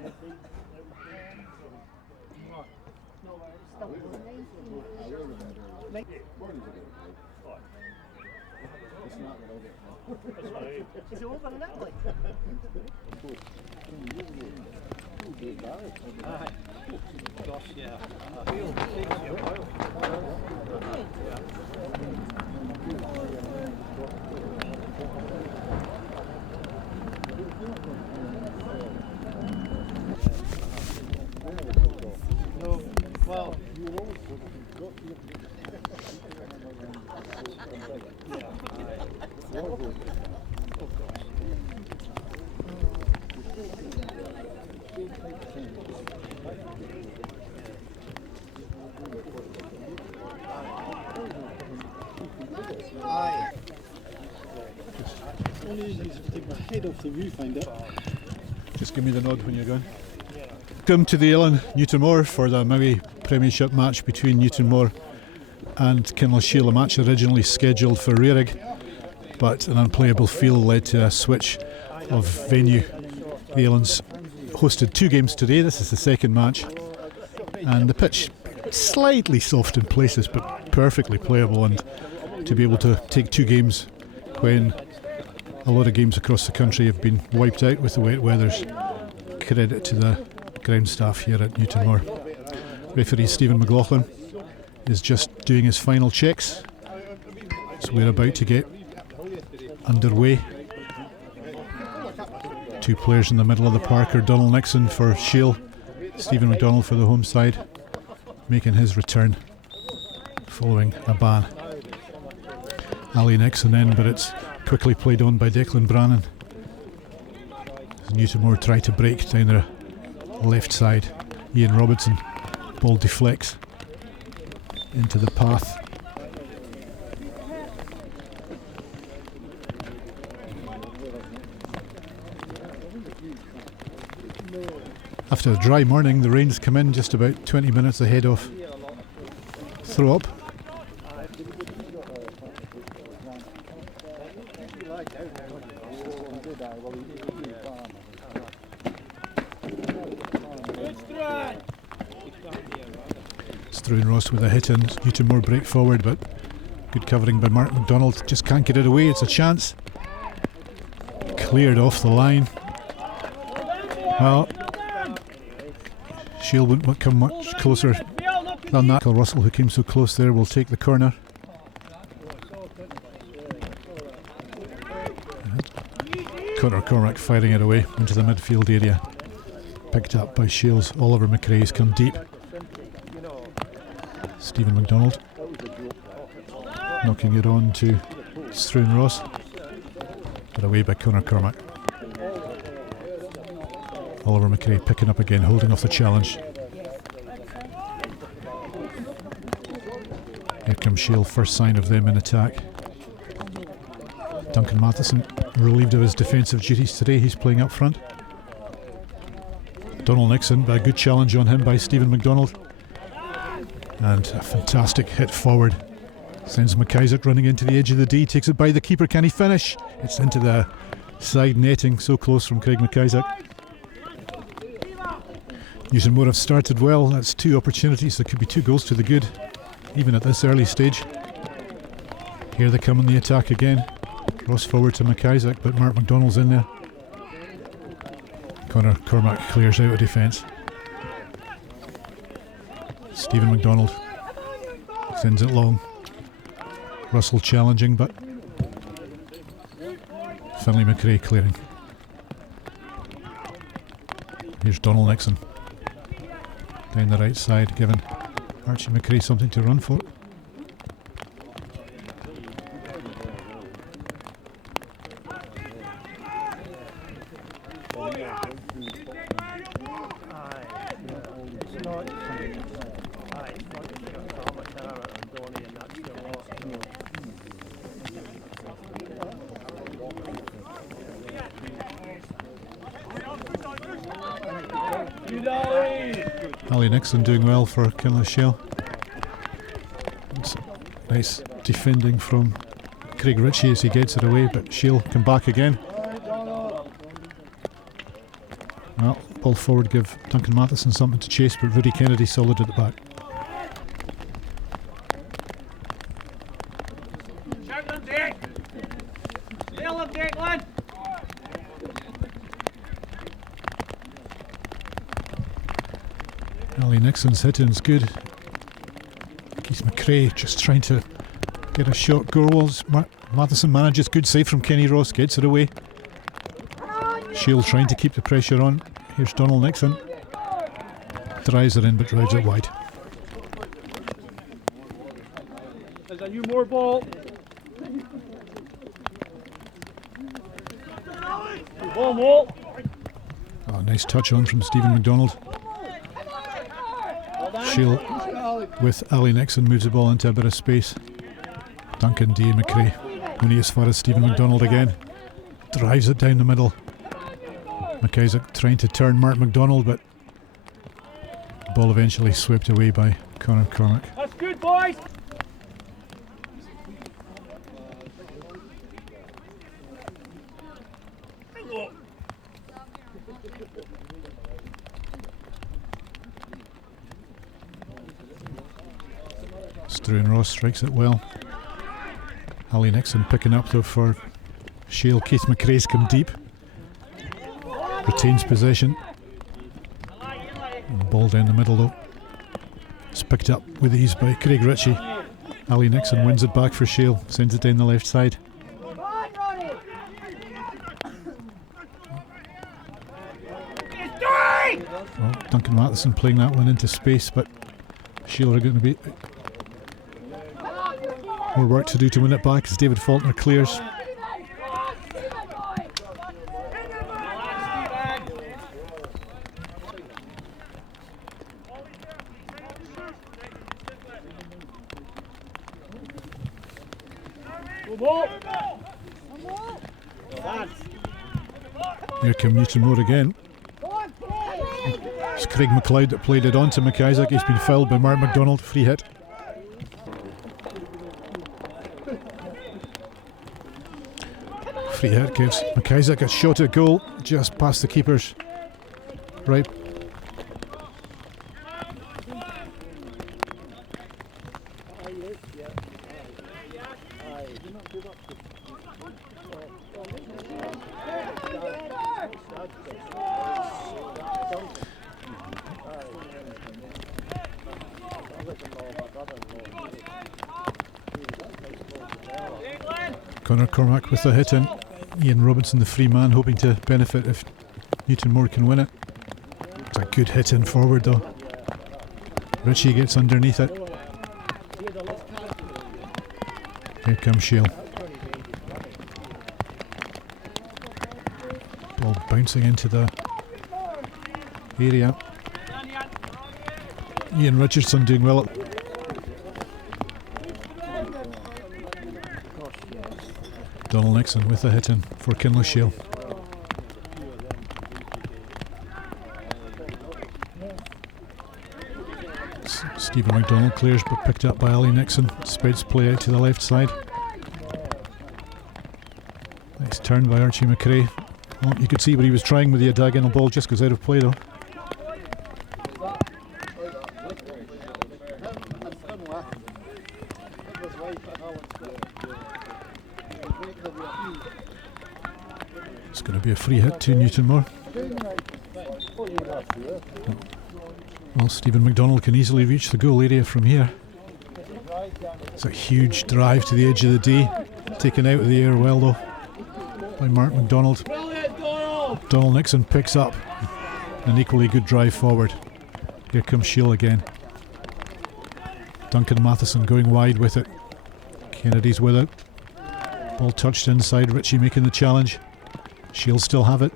Is it over in Italy? Gosh, yeah. No, well, head off the viewfinder. Just give me the nod when you're going. Welcome to the Eilan, Newtonmore, for the MOWI Premiership match between Newtonmore and KINLOCHSHIEL, a match originally scheduled for Rarig, but an unplayable field led to a switch of venue. The Eilan's hosted 2 games today. This is the second match, and the pitch slightly soft in places but perfectly playable, and to be able to take 2 games when a lot of games across the country have been wiped out with the wet weathers. Credit to the ground staff here at Newtonmore. Referee Stephen McLaughlin is just doing his final checks, so we're about to get underway. 2 players in the middle of the park are Donald Nixon for Shiel, Stephen McDonald for the home side, making his return following a ban. Ali Nixon in, but it's quickly played on by Declan Brannan. Newtonmore try to break down their left side. Ian Robertson, ball deflects into the path. After a dry morning, the rains come in just about 20 minutes ahead of throw up. Struan Ross with a hit in. Newtonmore break forward, but good covering by Mark MacDonald. Just can't get it away. It's a chance. Cleared off the line. Well, Shiel wouldn't come much closer than that. Russell, who came so close there, will take the corner. Conor Cormack firing it away into the midfield area. Picked up by Shields. Oliver McRae's come deep. Stephen McDonald knocking it on to Struan Ross, but away by Conor Cormack. Oliver McRae picking up again, holding off the challenge. Here comes Shiel, first sign of them in attack. Duncan Matheson relieved of his defensive duties today, he's playing up front. Donald Nixon, but a good challenge on him by Stephen McDonald. And a fantastic hit forward. Sends McIsaac running into the edge of the D, takes it by the keeper, can he finish? It's into the side netting, so close from Craig McIsaac. Newtonmore have started well, that's 2 opportunities, there could be 2 goals to the good, even at this early stage. Here they come on the attack again. Ross forward to McIsaac, but Mark MacDonald's in there. Conor Cormack clears out of defence. Stephen McDonald sends it long. Russell challenging, but Finlay McRae clearing. Here's Donald Nixon down the right side, giving Archie McRae something to run for. Ali Nixon doing well for KINLOCHSHIEL. Nice defending from Craig Ritchie as he gets it away, but Shiel come back again. Well, ball Ball forward, give Duncan Matheson something to chase, but Rudy Kennedy solid at the back. Ali Nixon's hitting's good. Keith McRae just trying to get a shot goals. Matheson manages, good save from Kenny Ross, gets it away. Shield trying to keep the pressure on. Here's Donald Nixon. Drives it in but drives it wide. There's a new more ball. Ball. Oh, nice touch on from Stephen McDonald. Shield with Ali Nixon moves the ball into a bit of space. Duncan D. McRae only as far as Stephen McDonald again. Drives it down the middle. McIsaac trying to turn Mark McDonald, but the ball eventually swept away by Conor Cormack. That's good, boys. Struan Ross strikes it well. Ali Nixon picking up though for Shield. Keith McRae's come deep. Retains possession. And the ball down the middle though. It's picked up with ease by Craig Ritchie. Ali Nixon wins it back for Shield. Sends it down the left side. Well, Duncan Matheson playing that one into space, but Shield are going to be more work to do to win it back as David Faulkner clears. Here come Newtonmore again. It's Craig McLeod that played it on to McIsaac. He's been fouled by Mark McDonald. Free hit. Free hit gives McIsaac a shot at goal just past the keeper's right. Conor Cormack with the hit in. Ian Robinson, the free man, hoping to benefit if Newtonmore can win it. It's a good hit in forward though. Ritchie gets underneath it. Here comes Shield. Ball bouncing into the area. Ian Richardson doing well. Donald Nixon with the hit in for KINLOCHSHIEL. Stephen McDonald clears but picked up by Ali Nixon. Spreads play out to the left side. Nice turn by Archie McRae. Oh, you could see what he was trying with the diagonal ball, just goes out of play though. It's going to be a free hit to Newtonmore. Well, Stephen McDonald can easily reach the goal area from here. It's a huge drive to the edge of the D, taken out of the air well though by Mark McDonald. Donald Nixon picks up an equally good drive forward. Here comes Shield again. Duncan Matheson going wide with it. Kennedy's with it. Ball touched inside, Ritchie making the challenge. Shield still have it.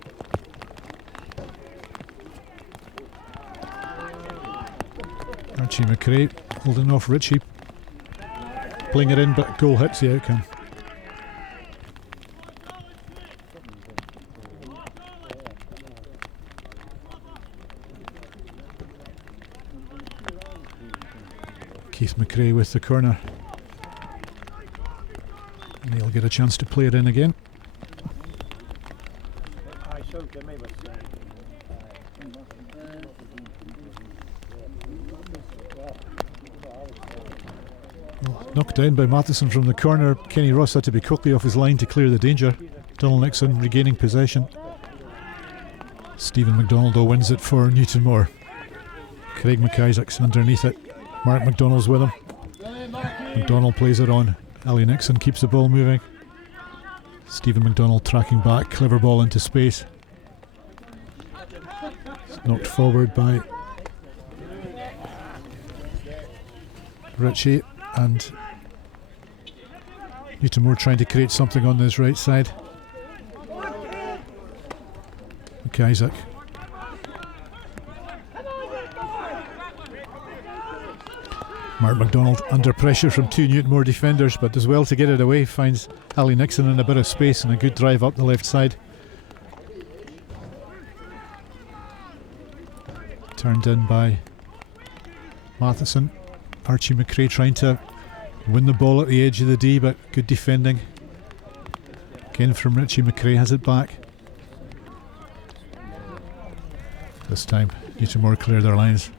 Archie McRae holding off Ritchie. Playing it in, but goal hits the outcome. Keith McRae with the corner. And he'll get a chance to play it in again. Knocked down by Matheson from the corner. Kenny Ross had to be quickly off his line to clear the danger. Donald Nixon regaining possession. Stephen McDonald though wins it for Newtonmore. Craig McIsaac's underneath it. Mark McDonald's with him. McDonald plays it on. Ali Nixon keeps the ball moving. Stephen McDonald tracking back. Clever ball into space. It's knocked forward by Richie, and Newtonmore trying to create something on this right side. McIsaac. Mark McDonald under pressure from two Newtonmore defenders, but does well to get it away. Finds Ali Nixon in a bit of space and a good drive up the left side. Turned in by Matheson. Archie McRae trying to win the ball at the edge of the D, but good defending. Again from Richie McRae, has it back. This time Newtonmore clear their lines.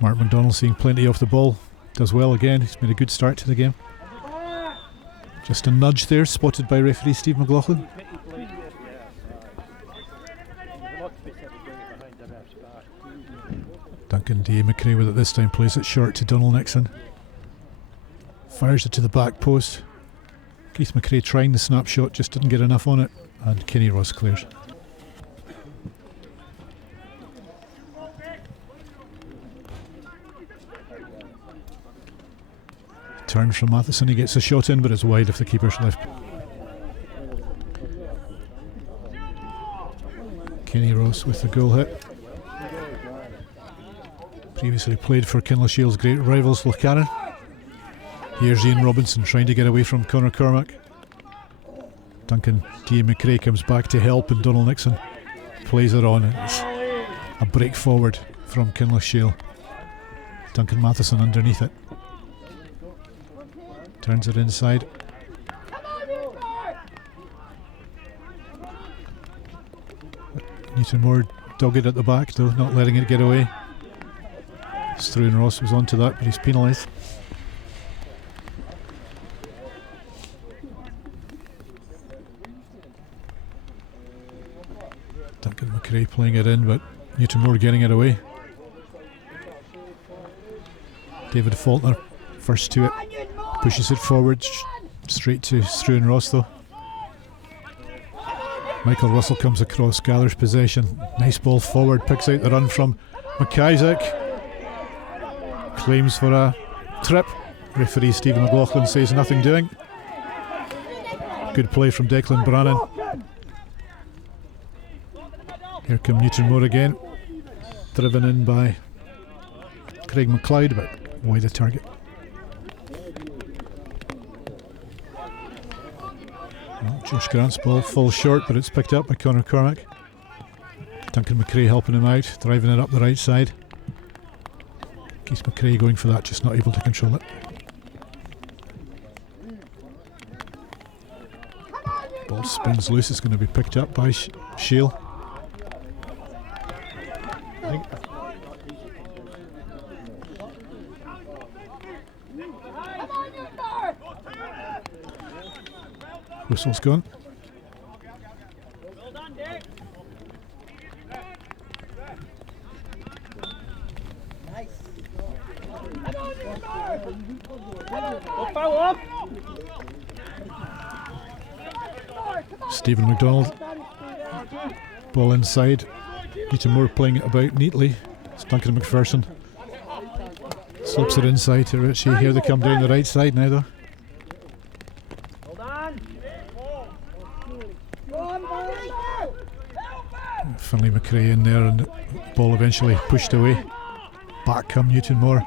Mark McDonald seeing plenty off the ball. Does well again, he's made a good start to the game. Just a nudge there, spotted by referee Steve McLaughlin. Duncan D. McRae with it this time, plays it short to Donald Nixon. Fires it to the back post. Keith McRae trying the snapshot, just didn't get enough on it, and Kenny Ross clears. Turn from Matheson, he gets a shot in, but it's wide if the keeper's left. Kenny Ross with the goal hit. Previously played for KINLOCHSHIEL's great rivals Lochcarron. Here's Ian Robinson trying to get away from Conor Cormack. Duncan D. McRae comes back to help, and Donald Nixon plays it on. It's a break forward from KINLOCHSHIEL. Duncan Matheson underneath it. Turns it inside. Newtonmore dogged at the back though, not letting it get away. Struan Ross was onto that, but he's penalised. Duncan McRae playing it in, but Newtonmore getting it away. David Faulkner first to it, pushes it forward, straight to Struan Ross though. Michael Russell comes across, gathers possession, nice ball forward, picks out the run from McIsaac. Claims for a trip. Referee Stephen McLaughlin says nothing doing. Good play from Declan Brannan. Here come Newtonmore again. Driven in by Craig McLeod, but wide of target. Well, Josh Grant's ball falls short, but it's picked up by Conor Cormack. Duncan McRae helping him out, driving it up the right side. Keith McRae going for that, just not able to control it. Ball spins loose, it's going to be picked up by Shiel. Whistle's gone. Stephen McDonald, ball inside. Newtonmore playing it about neatly. It's Duncan McPherson. Slips it inside to Richie. Here they come down the right side now though. Finlay McRae in there, and the ball eventually pushed away. Back come Newtonmore.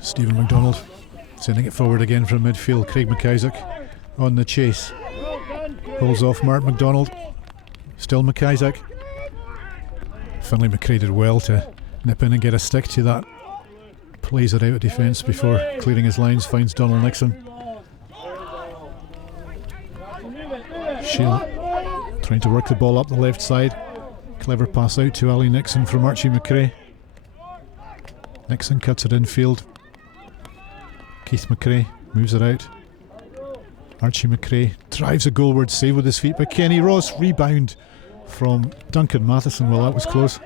Stephen McDonald sending it forward again from midfield. Craig McIsaac on the chase. Pulls off Mark MacDonald. Still McIsaac. Finlay McRae did well to nip in and get a stick to that. Plays it out of defence before clearing his lines. Finds Donald Nixon. Shield trying to work the ball up the left side. Clever pass out to Ali Nixon from Archie McRae. Nixon cuts it infield. Keith McRae moves it out. Archie McRae drives a goalward save with his feet by Kenny Ross. Rebound from Duncan Matheson. Well, that was close.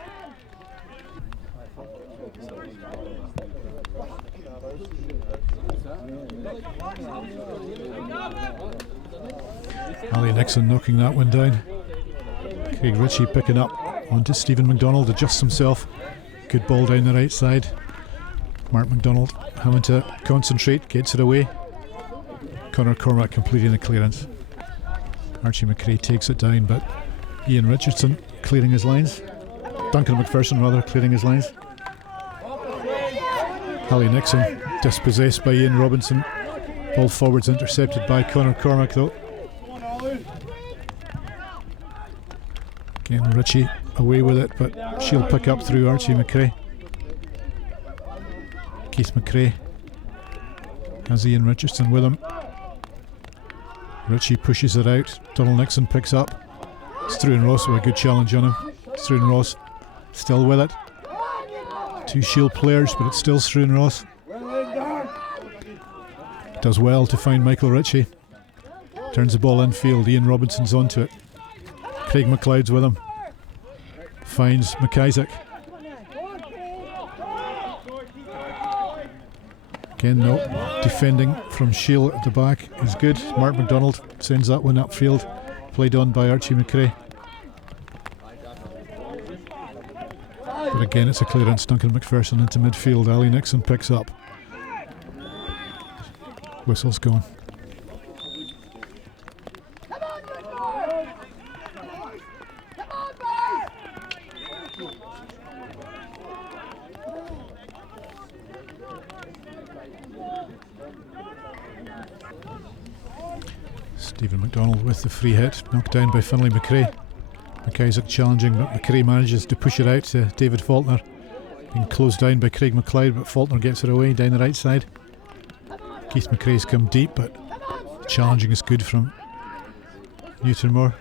Ali Nixon knocking that one down. Craig Ritchie picking up onto Stephen MacDonald, adjusts himself. Good ball down the right side. Mark MacDonald having to concentrate, gets it away. Conor Cormack completing the clearance. Archie McRae takes it down, but Ian Richardson clearing his lines. Duncan McPherson rather clearing his lines. Ali Nixon dispossessed by Ian Robinson. Ball forwards intercepted by Conor Cormack though. Again Ritchie away with it, but she'll pick up through Archie McRae. Keith McRae has Ian Richardson with him. Ritchie pushes it out. Donald Nixon picks up. Struan Ross with a good challenge on him. Struan Ross still with it. Two Shield players, but it's still Struan Ross. Does well to find Michael Ritchie. Turns the ball infield. Ian Robinson's onto it. Craig McLeod's with him. Finds McIsaac. Again, no. Defending from Shield at the back is good. Mark MacDonald sends that one upfield. Played on by Archie McRae. But again, it's a clearance. Duncan McPherson into midfield. Ali Nixon picks up. Whistle's gone. Stephen MacDonald with the free hit, knocked down by Finlay McRae. McIsaac challenging, but McRae manages to push it out to David Faulkner. Being closed down by Craig McLeod, but Faulkner gets it away down the right side. Keith McRae's come deep, but challenging is good from Newtonmore.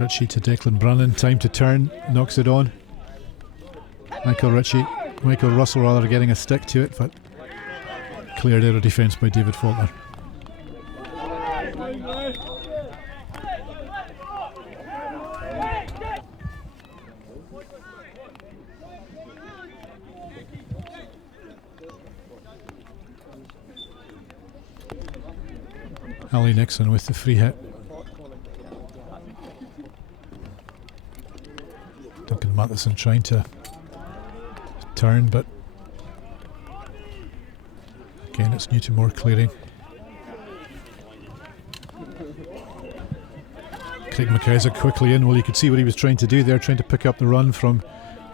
Ritchie to Declan Brannan, time to turn, knocks it on. Michael Russell rather getting a stick to it, but cleared out of defence by David Faulkner. Ali Nixon with the free hit. Duncan Matheson trying to turn, but again it's Newtonmore clearing. Craig McIsaac quickly in. Well, you could see what he was trying to do there, trying to pick up the run from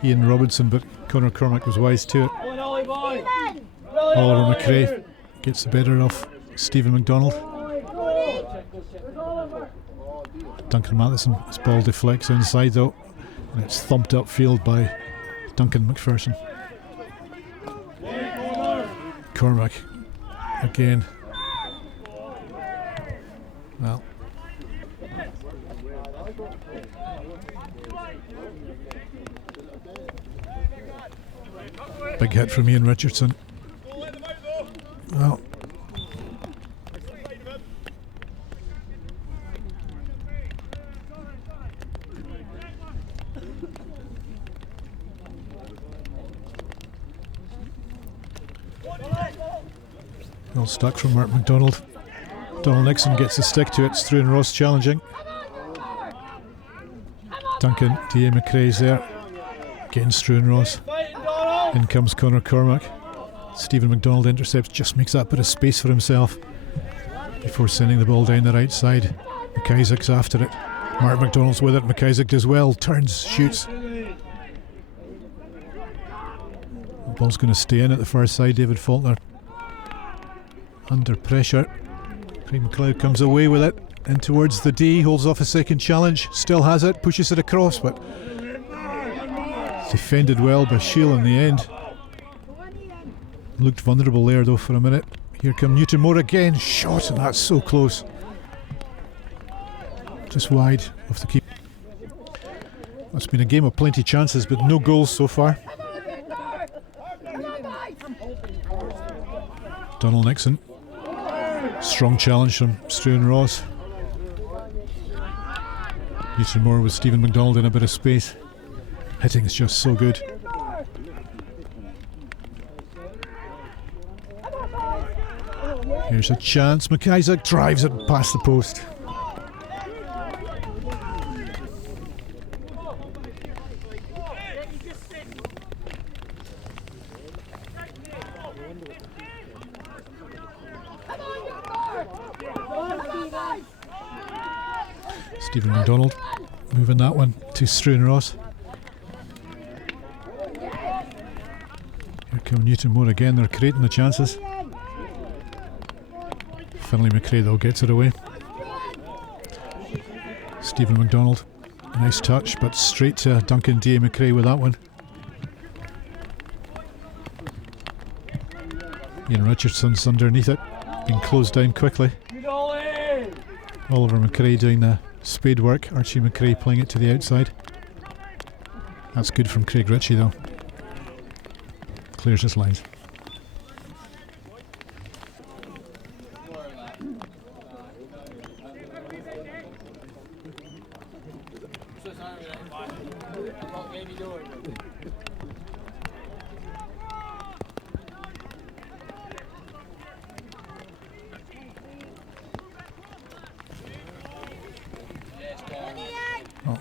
Ian Robinson, but Conor Cormack was wise to it. Oliver McRae gets the better of Stephen MacDonald. Duncan Matheson, his ball deflects inside though, and it's thumped upfield by Duncan McPherson. Cormack again. Well, big hit from Ian Richardson. Well, well stuck from Mark MacDonald. Donald Nixon gets a stick to it. Struan Ross challenging. Duncan D.A. McRae's there. Getting Struan Ross. In comes Conor Cormack. Stephen MacDonald intercepts, just makes that bit of space for himself before sending the ball down the right side. McIsaac's after it. Mark MacDonald's with it. McIsaac does well. Turns, shoots. Ball's going to stay in at the far side. David Faulkner under pressure. Craig McLeod comes away with it in towards the D, holds off a second challenge, still has it, pushes it across, but defended well by Shiel in the end. Looked vulnerable there though for a minute. Here come Newtonmore again, shot, and that's so close. Just wide of the keeper. It's been a game of plenty of chances, but no goals so far. Donald Nixon. Strong challenge from Struan Ross. Newtonmore with Stephen McDonald in a bit of space. Hitting is just so good. Here's a chance. McIsaac drives it past the post. Stephen McDonald moving that one to Struan Ross. Here come Newtonmore again, they're creating the chances. Finlay McRae though gets it away. Stephen McDonald, nice touch, but straight to Duncan D. McRae with that one. Ian Richardson's underneath it, being closed down quickly. Oliver McRae doing the spade work, Archie McRae playing it to the outside. That's good from Craig Ritchie though. Clears his lines.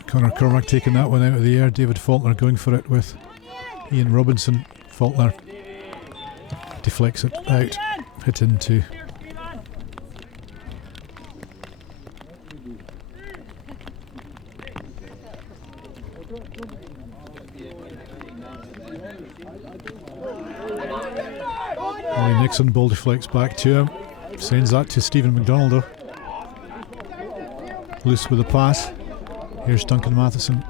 Conor Cormack taking that one out of the air. David Faulkner going for it with Ian Robinson. Faulkner deflects it out, hit into Ollie Nixon. Ball deflects back to him, sends that to Stephen McDonald though. Loose with a pass. Here's Duncan Matheson,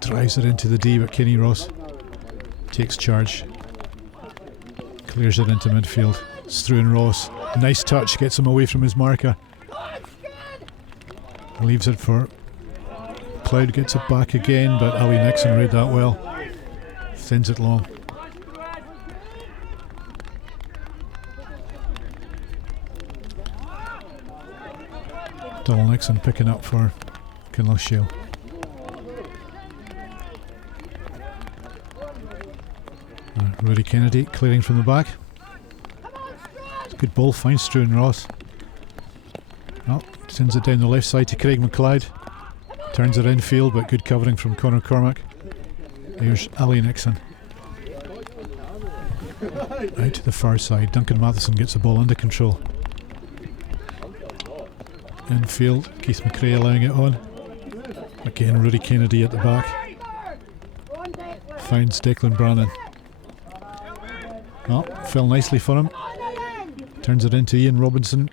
drives it into the D, but Kenny Ross takes charge, clears it into midfield. Struan Ross, nice touch, gets him away from his marker, leaves it for Cloud, gets it back again, but Ali Nixon read that well, sends it long. Donald Nixon picking up for KINLOCHSHIEL. Rudy Kennedy clearing from the back. It's a good ball, finds Struan Ross. Oh, sends it down the left side to Craig McLeod. Turns it infield, but good covering from Conor Cormack. Here's Ali Nixon. Out to the far side. Duncan Matheson gets the ball under control. Infield, Keith McRae allowing it on. Again, Rudy Kennedy at the back. Finds Declan Brannan. Oh, fell nicely for him. Turns it into Ian Robinson.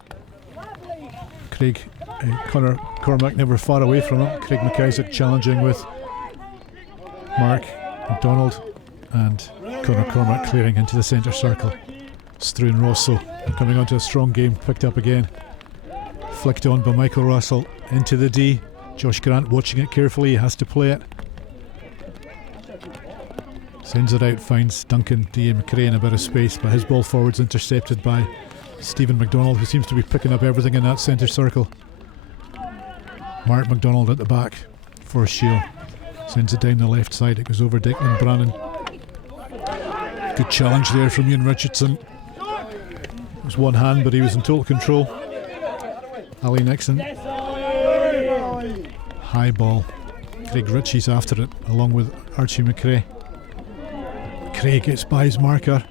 Conor Cormack never far away from him. Craig McIsaac challenging with Mark McDonald, and Conor Cormack clearing into the centre circle. Struan Ross coming onto a strong game, picked up again. Flicked on by Michael Russell into the D. Josh Grant watching it carefully, he has to play it. Sends it out, finds Duncan D. McRae in a bit of space, but his ball forward's intercepted by Stephen McDonald, who seems to be picking up everything in that centre circle. Mark McDonald at the back for Shiel. Sends it down the left side, it goes over Declan Brannan. Good challenge there from Ian Richardson. It was one hand, but he was in total control. Ali Nixon. High ball. Craig Ritchie's after it, along with Archie McRae. Craig gets by his marker.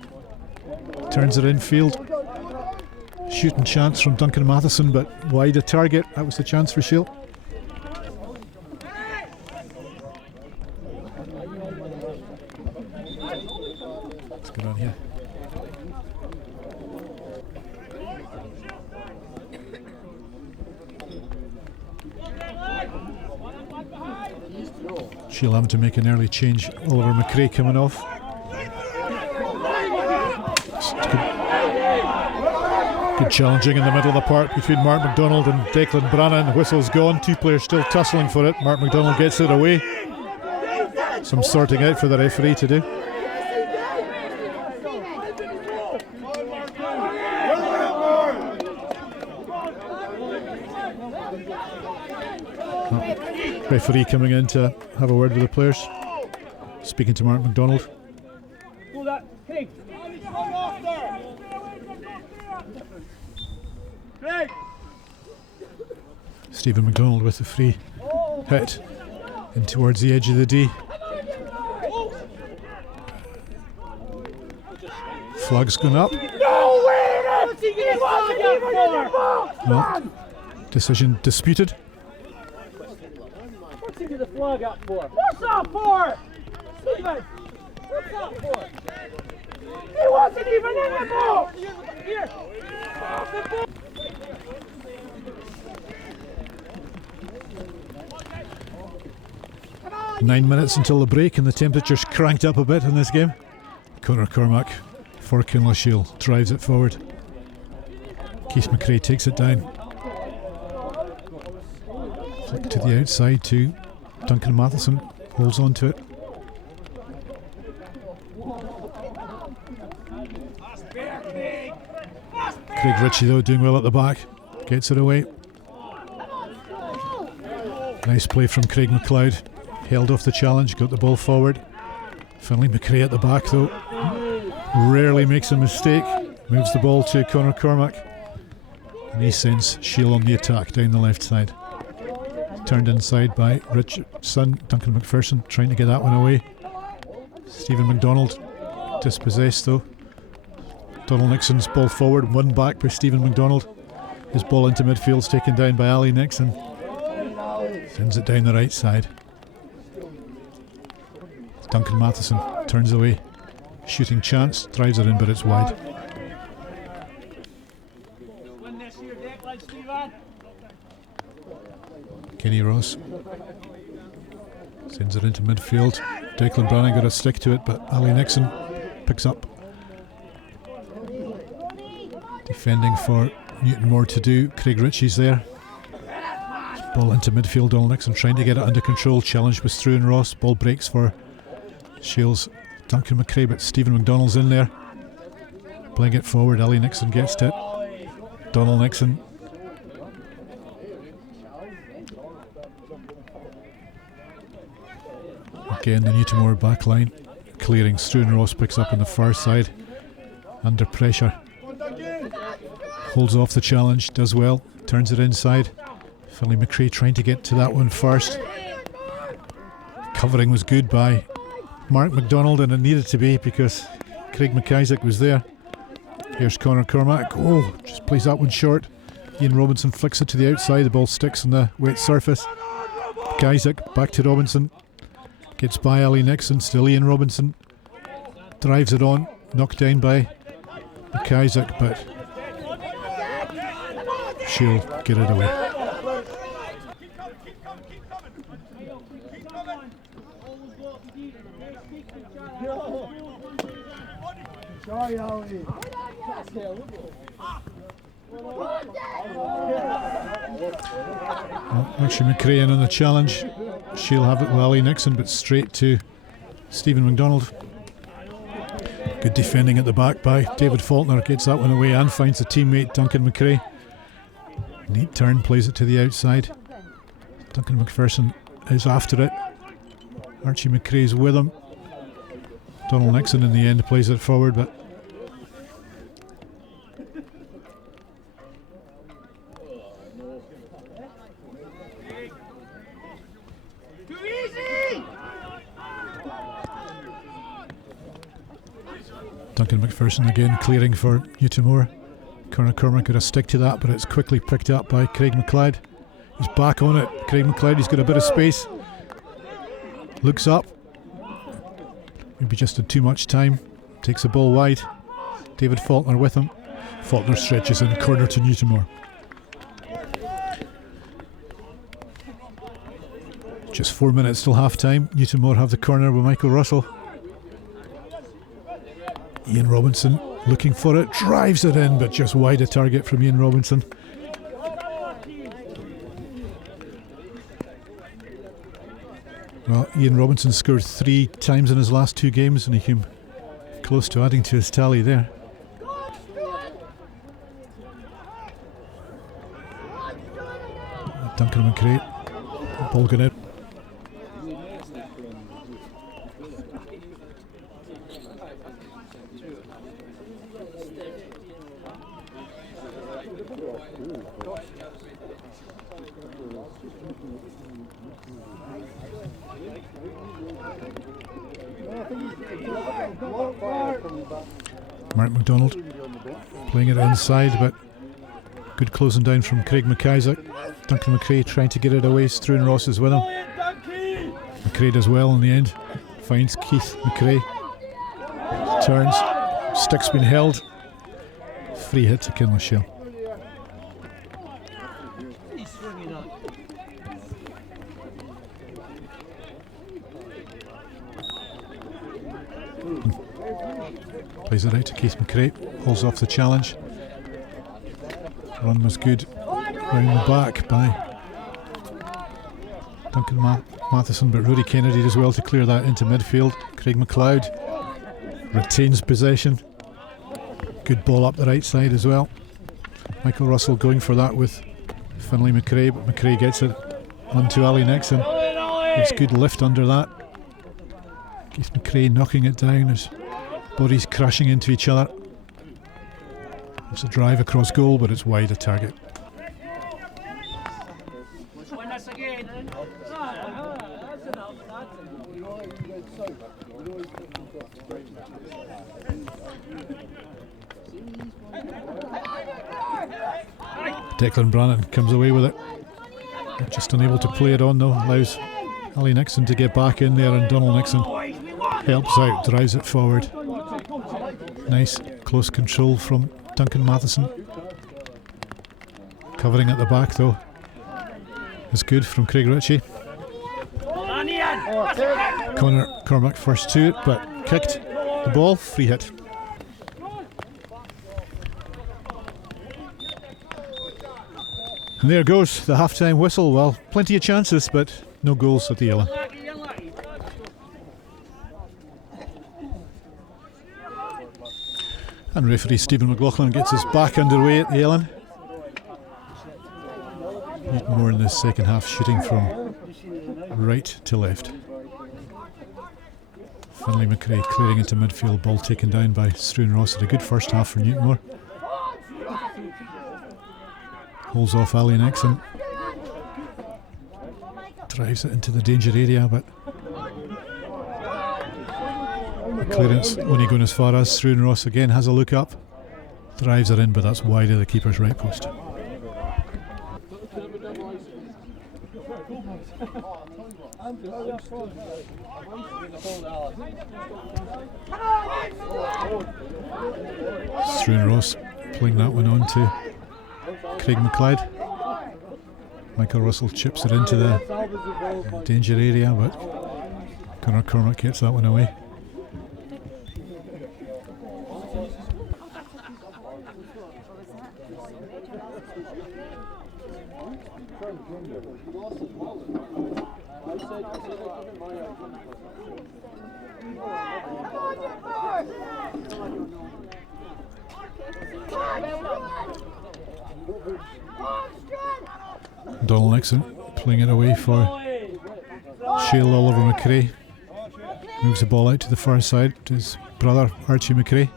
Turns it infield. Shooting chance from Duncan Matheson, but wide of target. That was the chance for Shiel. She'll have to make an early change. Oliver McRae coming off. Good challenging in the middle of the park between Mark MacDonald and Declan Brannan. The whistle's gone. Two players still tussling for it. Mark MacDonald gets it away. Some sorting out for the referee to do. Referee coming in to have a word with the players. Speaking to Mark MacDonald. Stephen MacDonald with the free hit in towards the edge of the D. Flag's gone up. No. Decision disputed. What's he get the flag up for? What's that for? Stephen! What's that for? He wasn't even in the ball! Here! Off the ball! 9 minutes until the break, and the temperature's cranked up a bit in this game. Conor Cormack for KINLOCHSHIEL drives it forward. Keith McRae takes it down. Flick to the outside to Duncan Matheson, holds on to it. Craig Ritchie though doing well at the back, gets it away. Nice play from Craig McLeod, held off the challenge, got the ball forward. Finlay McRae at the back though, rarely makes a mistake, moves the ball to Conor Cormack, and he sends Shiel on the attack down the left side. Turned inside by Richardson. Duncan McPherson trying to get that one away. Stephen MacDonald dispossessed though. Donald Nixon's ball forward, one back by Stephen MacDonald. His ball into midfield's taken down by Ali Nixon. Sends it down the right side. Duncan Matheson turns away. Shooting chance, drives it in, but it's wide. Kenny Ross sends it into midfield. Declan Brannan got a stick to it, but Ali Nixon picks up. Defending for Newtonmore to do. Craig Ritchie's there. Ball into midfield. Donald Nixon trying to get it under control. Challenge with Struan Ross. Ball breaks for Shields. Duncan McRae, but Stephen MacDonald's in there. Playing it forward. Ali Nixon gets to it. Donald Nixon. Again, the Newtonmore back line clearing. Struan Ross picks up on the far side. Under pressure. Holds off the challenge, does well, turns it inside. Finlay McRae trying to get to that one first. Covering was good by Mark MacDonald, and it needed to be because Craig McIsaac was there. Here's Conor Cormack. Oh, just plays that one short. Ian Robinson flicks it to the outside. The ball sticks on the wet surface. McIsaac back to Robinson. Gets by Ali Nixon. Still Ian Robinson. Drives it on. Knocked down by McIsaac, but Shiel get it away. Well, actually McRae in on the challenge. She'll have it with Ali Nixon, but straight to Stephen MacDonald. Good defending at the back by David Faulkner, gets that one away and finds a teammate, Duncan McRae. Neat turn, plays it to the outside. Duncan McPherson is after it. Archie McRae's with him. Donald Nixon in the end plays it forward, but Duncan McPherson again clearing for Newtonmore. Conor Cormack got a stick to that, but it's quickly picked up by Craig McLeod. He's back on it. Craig McLeod, he's got a bit of space. Looks up. Maybe just had too much time. Takes the ball wide. David Faulkner with him. Faulkner stretches in, corner to Newtonmore. Just 4 minutes till half time. Newtonmore have the corner with Michael Russell. Ian Robinson looking for it, drives it in, but just wide a target from Ian Robinson. Well, Ian Robinson scored 3 times in his last 2 games and he came close to adding to his tally there. Duncan McRae, ball going out. Mark McDonald playing it inside, but good closing down from Craig McIsaac. Duncan McRae trying to get it away. Struan Ross is with him. McRae does well in the end. Finds Keith McRae. Turns. Stick's been held. Free hit to KINLOCHSHIEL. Plays it out to Keith McRae. Pulls off the challenge. Run was good. Round the back by Duncan Matheson, but Rudy Kennedy does well to clear that into midfield. Craig McLeod retains possession. Good ball up the right side as well. Michael Russell going for that with Finlay McRae, but McRae gets it onto Ali Nixon. It's good lift under that. Keith McRae knocking it down as bodies crashing into each other. It's a drive across goal, but it's wide a target. Declan Brannan comes away with it. Just unable to play it on though. Allows Ali Nixon to get back in there, and Donald Nixon helps out, drives it forward. Nice close control from Duncan Matheson. Covering at the back though is good from Craig Ritchie. Connor Cormack first to it, but kicked the ball, free hit. And there goes the half-time whistle. Well, plenty of chances, but no goals at the Eilan. And referee Stephen McLaughlin gets us back underway at the Eilan. Newtonmore in the second half, shooting from right to left. Finlay McRae clearing into midfield, ball taken down by Struan Ross. Had a good first half for Newtonmore. Holds off Ali Nixon. Drives it into the danger area, but clearance only going as far as Struan Ross again has a look up. Drives it in, but that's wide of the keeper's right post. Struan Ross playing that one on to Craig McLeod. Michael Russell chips it into the danger area, but Connor Cormack gets that one away. Donald Nixon playing it away for Shiel Oliver McRae. Moves the ball out to the far side to his brother Archie McRae.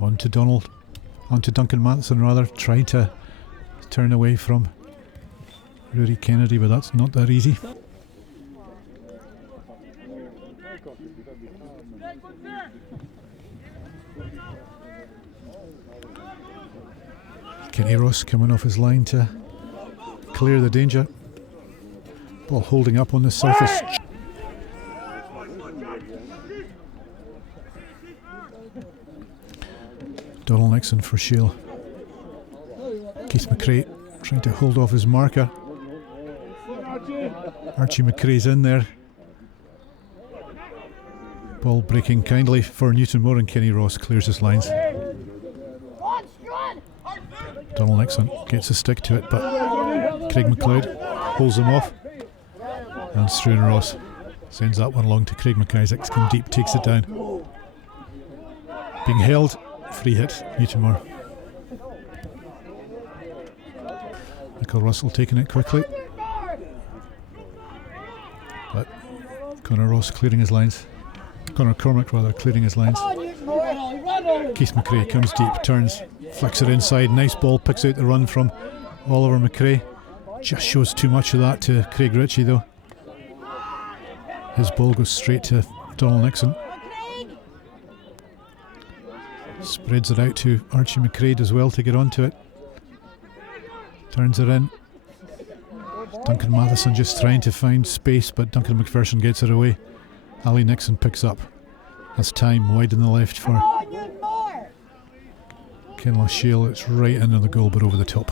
On to Duncan Matheson rather, trying to turn away from Rudy Kennedy, but that's not that easy. Kenny Ross coming off his line to clear the danger. Ball holding up on the surface. Donald Nixon for Shiel. Keith McRae trying to hold off his marker. Archie McRae's in there. Ball breaking kindly for Newtonmore, and Kenny Ross clears his lines. Donald Nixon gets a stick to it, but Craig McLeod holds him off, and Struan Ross sends that one along to Craig McIsaac. Come deep, takes it down. Being held, free hit, Newtonmore. Michael Russell taking it quickly, but Conor Ross clearing his lines. Conor Cormack rather clearing his lines. Keith McRae comes deep, turns, flicks it inside, nice ball, picks out the run from Oliver McRae. Just shows too much of that to Craig Ritchie though. His ball goes straight to Donald Nixon. Spreads it out to Archie McRae as well to get onto it. Turns it in. Duncan Matheson just trying to find space, but Duncan McPherson gets it away. Ali Nixon picks up. That's time wide in the left for KINLOCHSHIEL. It's right in on the goal, but over the top.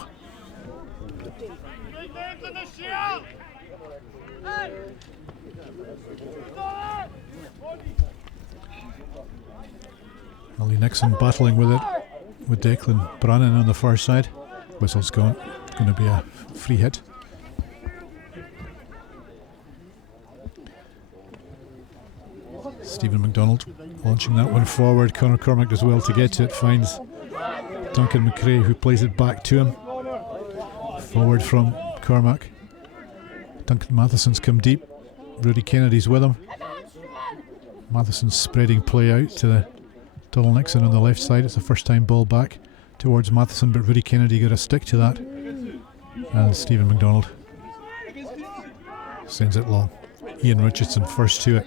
Ali Nixon battling with it, with Declan Brannan on the far side. Whistle's gone. It's going to be a free hit. Stephen McDonald launching that one forward. Conor Cormack does well to get to it. Finds Duncan McRae, who plays it back to him. Forward from Cormack. Duncan Matheson's come deep. Rudy Kennedy's with him. Matheson's spreading play out to Donald Nixon on the left side. It's the first time ball back towards Matheson, but Rudy Kennedy got a stick to that. And Stephen McDonald sends it long. Ian Richardson first to it.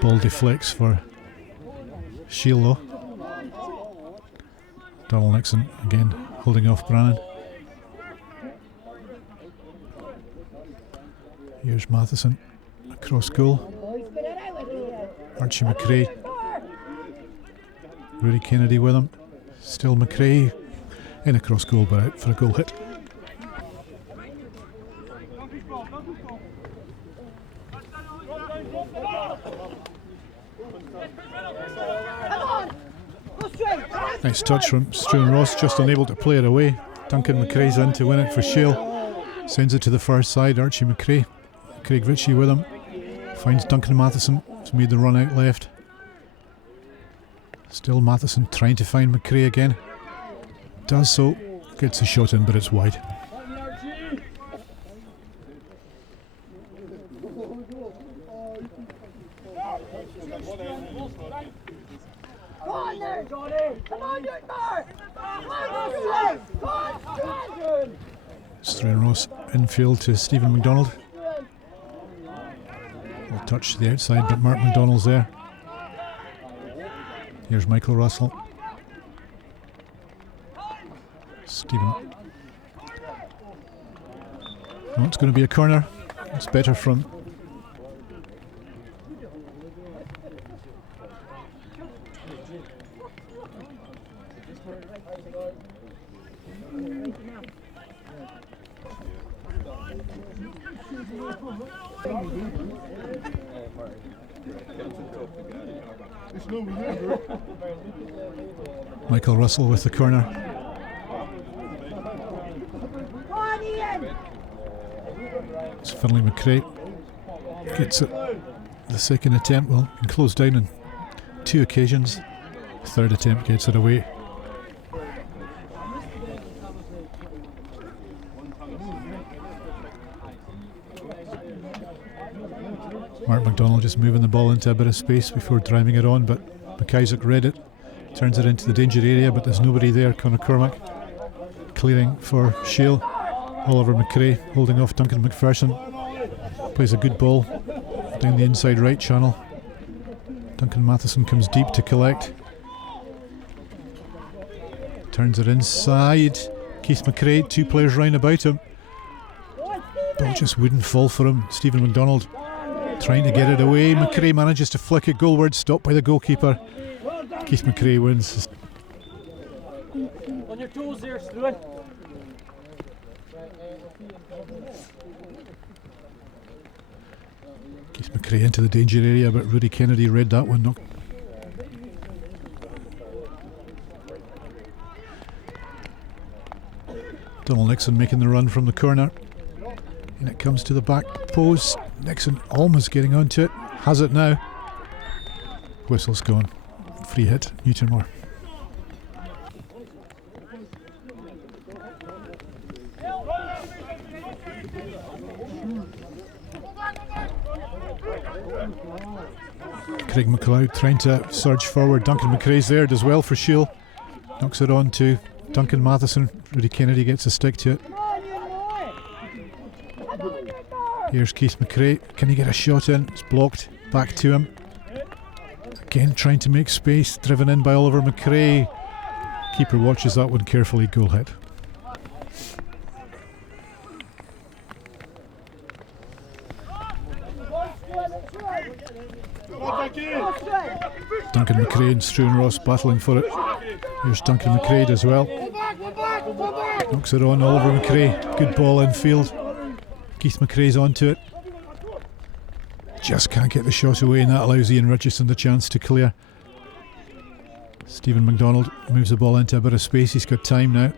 Ball deflects for Shiel though. Donald Nixon again holding off Brannan. Here's Matheson across goal. Archie McRae. Rudy Kennedy with him. Still McRae in across goal, but out for a goal hit. Nice touch from Struan Ross, just unable to play it away. Duncan McRae's in to win it for Shiel. Sends it to the far side, Archie McRae. Craig Ritchie with him. Finds Duncan Matheson, who's made the run out left. Still Matheson trying to find McRae again. Does so, gets a shot in, but it's wide. Struan Ross infield to Stephen McDonald. Will touch the outside, but Mark McDonald's there. Here's Michael Russell. Stephen. Oh, it's going to be a corner. It's better from Michael Russell with the corner. It's Finlay McRae gets it. The second attempt, well, been closed down on 2 occasions. Third attempt gets it away. Mark McDonald just moving the ball into a bit of space before driving it on, but McIsaac read it, turns it into the danger area, but there's nobody there. Conor Cormack clearing for Shiel. Oliver McRae holding off Duncan McPherson. Plays a good ball down the inside right channel. Duncan Matheson comes deep to collect. Turns it inside. Keith McRae, 2 players round about him. Ball just wouldn't fall for him. Stephen McDonald trying to get it away. McRae manages to flick it goalward, stopped by the goalkeeper. Keith McRae wins. On your toes there, Struan. Keith McRae into the danger area, but Rudy Kennedy read that one. Donald Nixon making the run from the corner. And it comes to the back post. Nixon almost getting onto it. Has it now. Whistle's gone. Free hit, Newtonmore. Craig McLeod trying to surge forward. Duncan McRae's there, does well for Shiel. Knocks it on to Duncan Matheson. Rudy Kennedy gets a stick to it. Here's Keith McRae. Can he get a shot in? It's blocked. Back to him. Again trying to make space. Driven in by Oliver McRae. Keeper watches that one carefully. Goal hit. Duncan McRae and Struan Ross battling for it. Here's Duncan McRae as well. Knocks it on, Oliver McRae. Good ball infield. Keith McRae's onto it. Just can't get the shot away, and that allows Ian Richardson the chance to clear. Stephen McDonald moves the ball into a bit of space. He's got time now.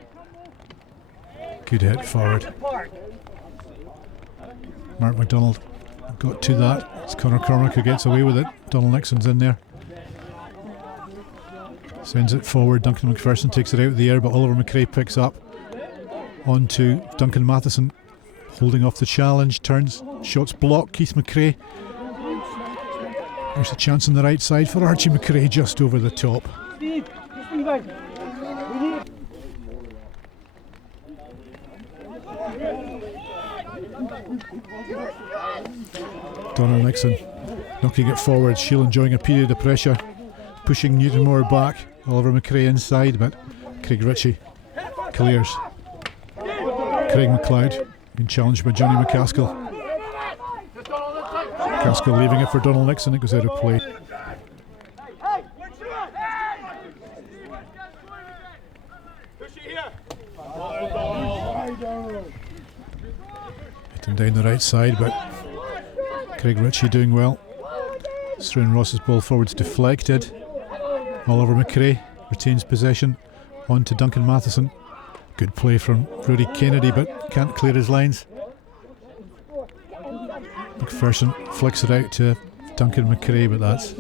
Good hit forward. Mark McDonald got to that. It's Conor Cormack who gets away with it. Donald Nixon's in there. Sends it forward. Duncan McPherson takes it out of the air, but Oliver McRae picks up. On to Duncan Matheson. Holding off the challenge. Turns. Shots blocked. Keith McRae. There's a chance on the right side for Archie McRae just over the top. Donald Nixon knocking it forward. Shiel enjoying a period of pressure. Pushing Newtonmore back. Oliver McRae inside, but Craig Ritchie clears. Craig McLeod being challenged by Johnny McCaskill. McCaskill leaving it for Donald Nixon. It goes out of play. Hitting down the right side, but Craig Ritchie doing well. Struan Ross's ball forward's deflected. Oliver McRae retains possession. On to Duncan Matheson. Good play from Rudy Kennedy, but can't clear his lines. McPherson flicks it out to Duncan McRae, but that's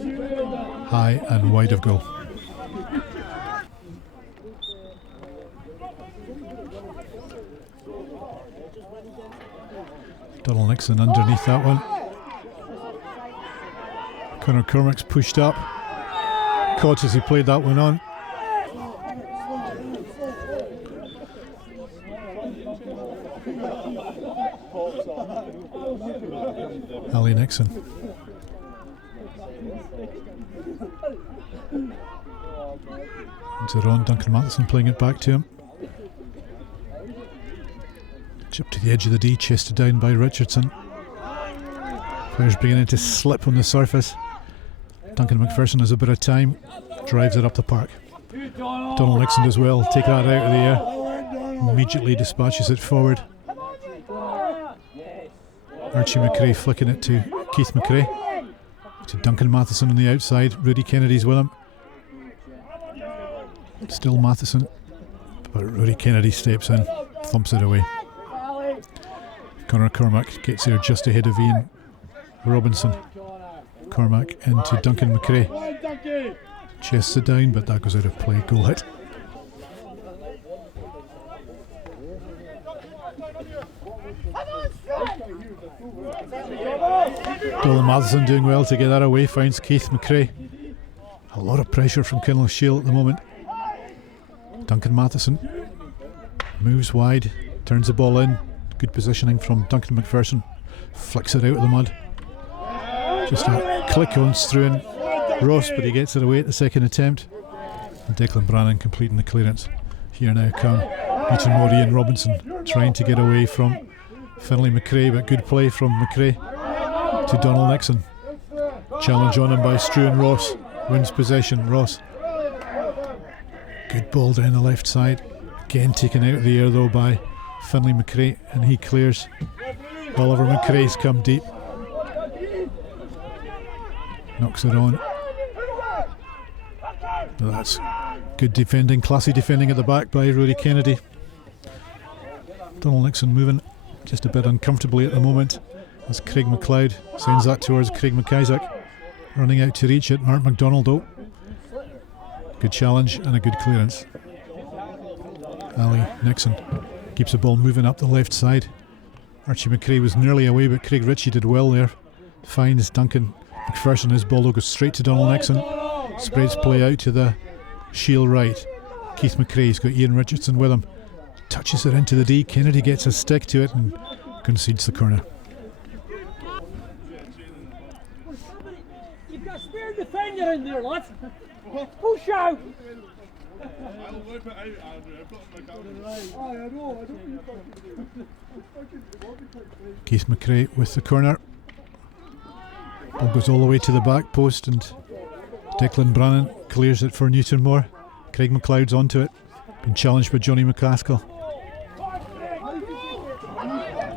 high and wide of goal. Donald Nixon underneath that one. Conor Cormack's pushed up. Caught as he played that one on. Ali Nixon. Into Ron. Duncan Matheson playing it back to him. Chip to the edge of the D, chested down by Richardson. Players beginning to slip on the surface. Duncan McPherson has a bit of time, drives it up the park. Donald Nixon as well, take that out of the air, immediately dispatches it forward. Archie McRae flicking it to Keith McRae, to Duncan Matheson on the outside. Rudy Kennedy's with him. Still Matheson, but Rudy Kennedy steps in, thumps it away. Conor Cormack gets there just ahead of Ian Robinson. Cormack into Duncan McRae. Chests it down, but that goes out of play. Goal hit. Dylan Matheson doing well to get that away. Finds Keith McRae. A lot of pressure from KINLOCHSHIEL at the moment. Duncan Matheson moves wide, turns the ball in. Good positioning from Duncan McPherson. Flicks it out of the mud. Just a click on Struan Ross, but he gets it away at the second attempt. And Declan Brannan completing the clearance. Here now come Newtonmore Ian Robinson trying to get away from Finlay McRae, but good play from McRae to Donald Nixon. Challenge on him by Struan Ross. Wins possession. Ross. Good ball down the left side. Again taken out of the air though by Finlay McRae, and he clears. Oliver McRae's come deep. Knocks it on. But that's good defending, classy defending at the back by Rory Kennedy. Donald Nixon moving just a bit uncomfortably at the moment as Craig McLeod sends that towards Craig McIsaac. Running out to reach it, Mark MacDonald though. Good challenge and a good clearance. Ali Nixon keeps the ball moving up the left side. Archie McRae was nearly away, but Craig Ritchie did well there. Finds Duncan McPherson. His ball goes straight to Donald Nixon. Spreads play out to the Shield right. Keith McRae's got Ian Richardson with him. Touches it into the D. Kennedy gets a stick to it and concedes the corner. You've got a spare defender in there, lads. Push out. Keith McRae with the corner. Ball goes all the way to the back post and Declan Brannan clears it for Newtonmore. Craig McLeod's onto it. Been challenged by Johnny McCaskill.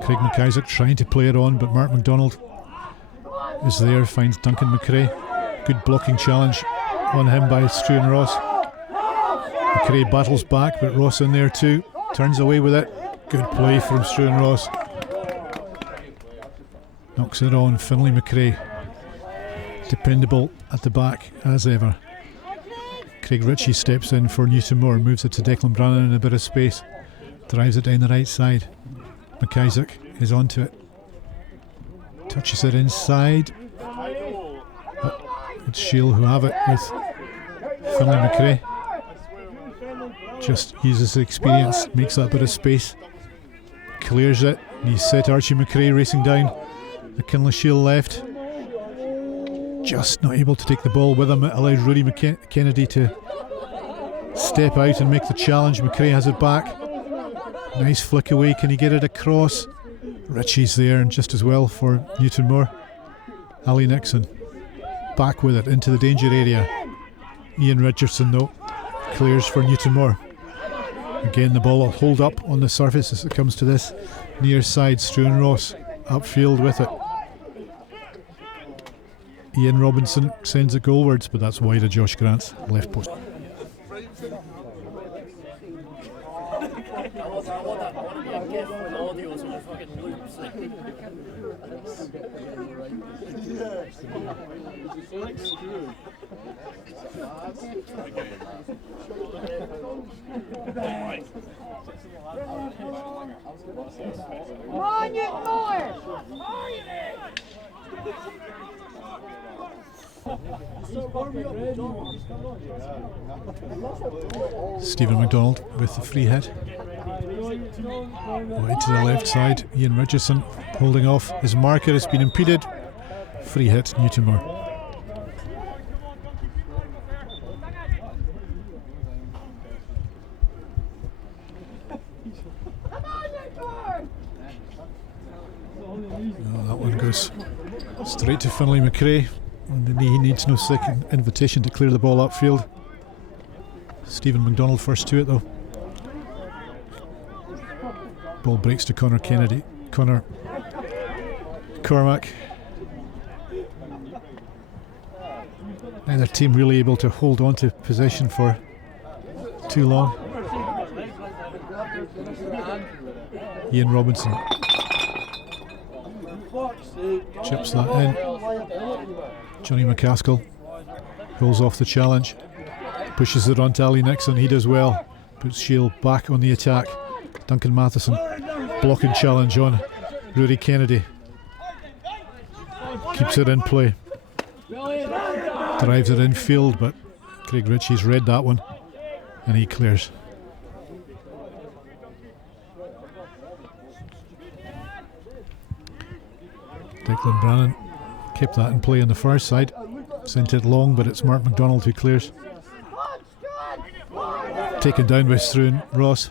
Craig McIsaac trying to play it on, but Mark MacDonald is there, finds Duncan McRae. Good blocking challenge on him by Struan Ross. McRae battles back, but Ross in there too. Turns away with it. Good play from Struan Ross. Knocks it on. Finlay McRae. Dependable at the back as ever. Craig Ritchie steps in for Newtonmore, moves it to Declan Brannan in a bit of space. Drives it down the right side. McIsaac is onto it. Touches it inside. But it's Shield who have it with Finlay McRae. Just uses the experience, makes that bit of space. Clears it. And he's set Archie McRae racing down the KINLOCHSHIEL left. Just not able to take the ball with him. It allowed Rudy Kennedy to step out and make the challenge. McRae has it back. Nice flick away. Can he get it across? Ritchie's there, and just as well for Newtonmore. Ali Nixon back with it into the danger area. Ian Richardson though clears for Newtonmore. Again the ball will hold up on the surface as it comes to this near side. Struan Ross upfield with it. Ian Robinson sends it goalwards, but that's wide of Josh Grant's left post. Stephen McDonald with the free hit. Wide to the left side. Ian Richardson holding off. His marker has been impeded. Free hit, Newtonmore. Oh, that one goes straight to Finlay McRae. And he needs no second invitation to clear the ball upfield. Stephen McDonald first to it though. Ball breaks to Connor Kennedy. Connor Cormack. Neither team really able to hold on to possession for too long. Ian Robinson chips that in. Johnny McCaskill pulls off the challenge, pushes it on to Ali Nixon. He does well, puts Shield back on the attack. Duncan Matheson blocking challenge on Rudy Kennedy. Keeps it in play. Drives it infield, but Craig Ritchie's read that one and he clears. Declan Brannan kept that in play on the far side. Sent it long, but it's Mark MacDonald who clears. Taken down by Struan Ross.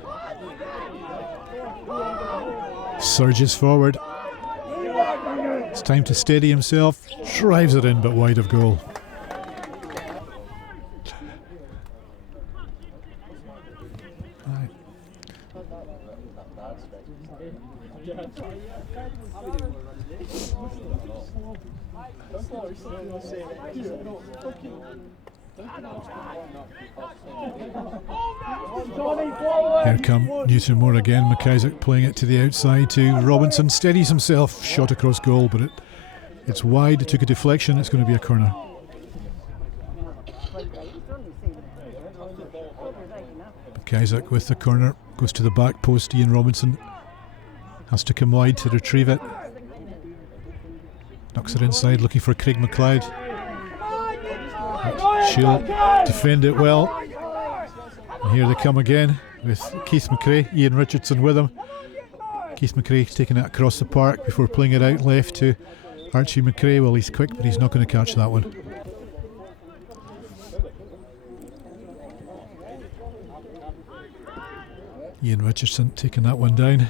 Surges forward. It's time to steady himself. Drives it in, but wide of goal. Here come Newtonmore again. McIsaac playing it to the outside to Robinson. Steadies himself. Shot across goal, but it's wide. It took a deflection. It's going to be a corner. McIsaac with the corner. Goes to the back post. Ian Robinson has to come wide to retrieve it. Knocks it inside, looking for Craig McLeod. She'll defend it well. And here they come again with Keith McRae, Ian Richardson with him. Keith McRae taking it across the park before playing it out left to Archie McRae. Well, he's quick, but he's not going to catch that one. Ian Richardson taking that one down.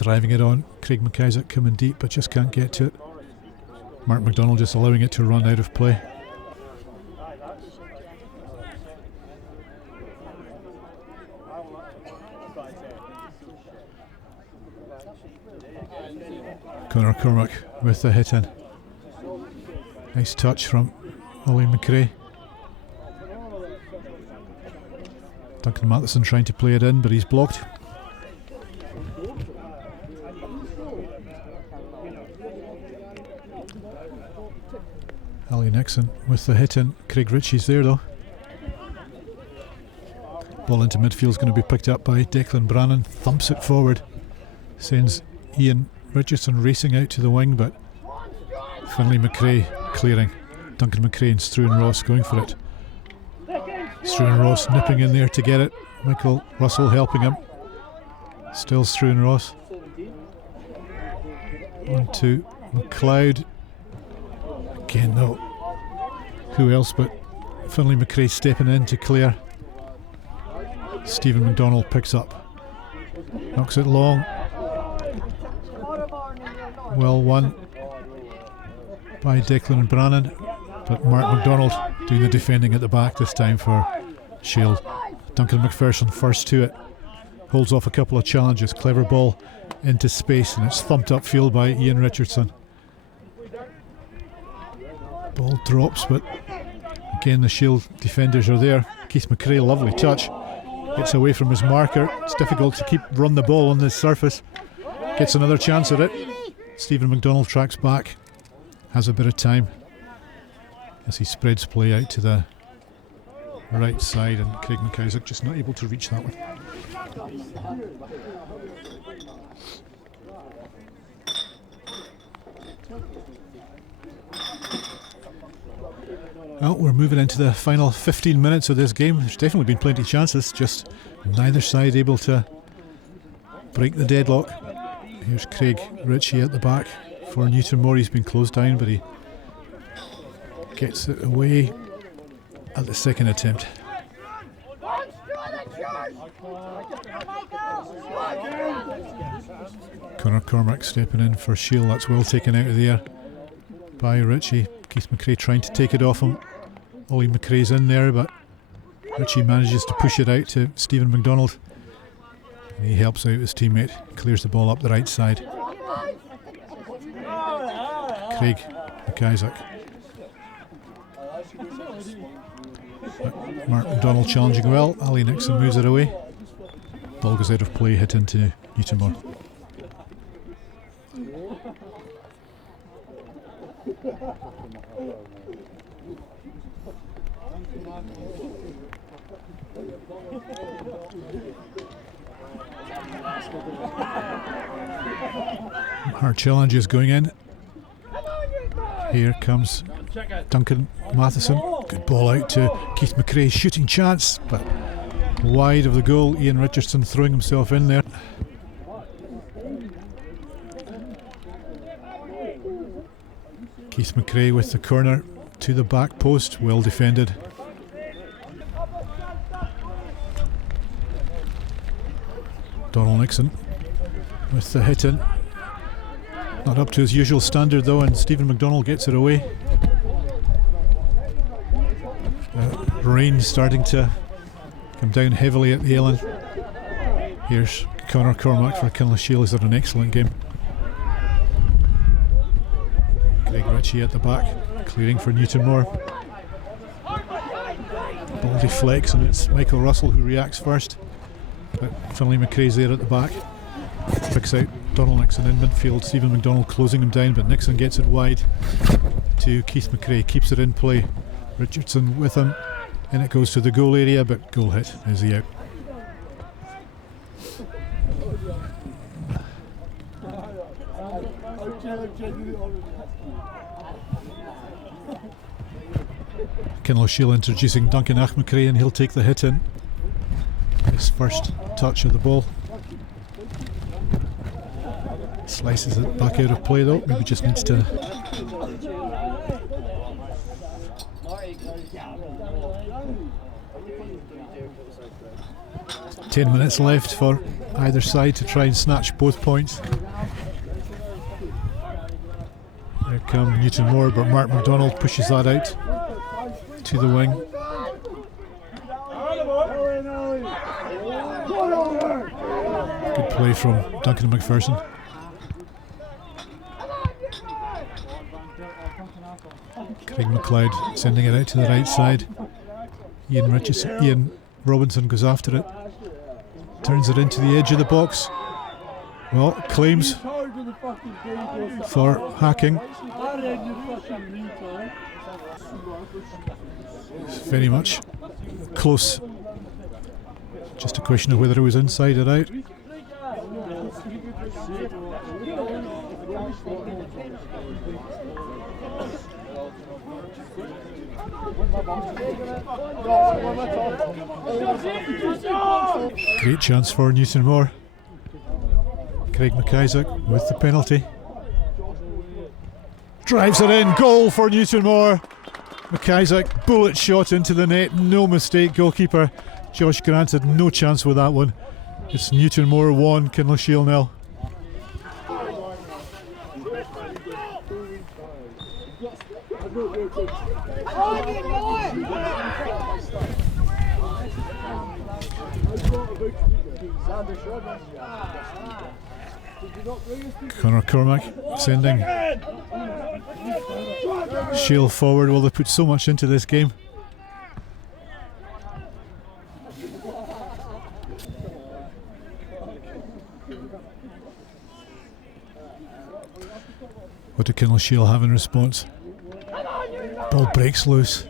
Driving it on. Craig McIsaac coming deep, but just can't get to it. Mark McDonald just allowing it to run out of play. Conor Cormack with the hit in. Nice touch from Ollie McRae. Duncan Matheson trying to play it in, but he's blocked. Ali Nixon with the hit in. Craig Ritchie's there though. Ball into midfield is going to be picked up by Declan Brannan. Thumps it forward. Sends Ian Richardson racing out to the wing, but Finlay McRae clearing. Duncan McRae and Struan Ross going for it. Struan Ross nipping in there to get it. Michael Russell helping him. Still Struan Ross. On to McLeod. Again, no. Who else but Finlay McRae stepping in to clear. Stephen McDonald picks up. Knocks it long. Well won by Declan and Brannan, but Mark McDonald doing the defending at the back this time for Shield. Duncan McPherson first to it. Holds off a couple of challenges. Clever ball into space, and it's thumped upfield by Ian Richardson. Ball drops, but again the Shield defenders are there. Keith McRae, lovely touch. Gets away from his marker. It's difficult to run the ball on this surface. Gets another chance at it. Stephen McDonald tracks back. Has a bit of time as he spreads play out to the right side, and Craig McIsaac just not able to reach that one. Well, we're moving into the final 15 minutes of this game. There's definitely been plenty of chances, just neither side able to break the deadlock. Here's Craig Ritchie at the back for Newtonmore. He's been closed down, but he gets it away at the second attempt. Conor Cormack stepping in for Shield. That's well taken out of the air by Ritchie. Keith McRae trying to take it off him. Ollie McRae's in there, but Ritchie manages to push it out to Stephen McDonald. And he helps out his teammate, clears the ball up the right side. Craig McIsaac. Mark McDonald challenging well. Ali Nixon moves it away. Ball goes out of play, hit into Newtonmore. Hard challenge is going in. Here comes Duncan Matheson. Good ball out to Keith McRae. Shooting chance, but wide of the goal. Ian Richardson throwing himself in there. Keith McRae with the corner to the back post. Well defended. Donald Nixon with the hit in. Not up to his usual standard though, and Stephen McDonald gets it away. Rain starting to come down heavily at the Eilan. Here's Conor Cormack for KINLOCHSHIEL has had an excellent game. Greg Ritchie at the back, clearing for Newtonmore. Ball deflects and it's Michael Russell who reacts first. But Finlay McRae's there at the back. Picks out Donald Nixon in midfield. Stephen McDonald closing him down, but Nixon gets it wide to Keith McRae. Keeps it in play. Richardson with him. And it goes to the goal area, but goal hit. Is he out? KINLOCHSHIEL introducing Duncan McRae, and he'll take the hit in. His first touch of the ball. Slices it back out of play though, maybe just needs to... Ten minutes left for either side to try and snatch both points. Here come Newtonmore, but Mark McDonald pushes that out to the wing. Good play from Duncan McPherson. Craig McLeod sending it out to the right side. Ian Robinson goes after it. Turns it into the edge of the box. Well, claims for hacking. Very much close. Just a question of whether it was inside or out. Great chance for Newtonmore. Craig McIsaac with the penalty. Drives it in, goal for Newtonmore. McIsaac, bullet shot into the net, no mistake. Goalkeeper Josh Grant had no chance with that one. It's Newtonmore 1, KINLOCHSHIEL 0. Conor Cormack sending Shiel forward. Well, they put so much into this game. What do KINLOCHSHIEL have in response? Ball breaks loose.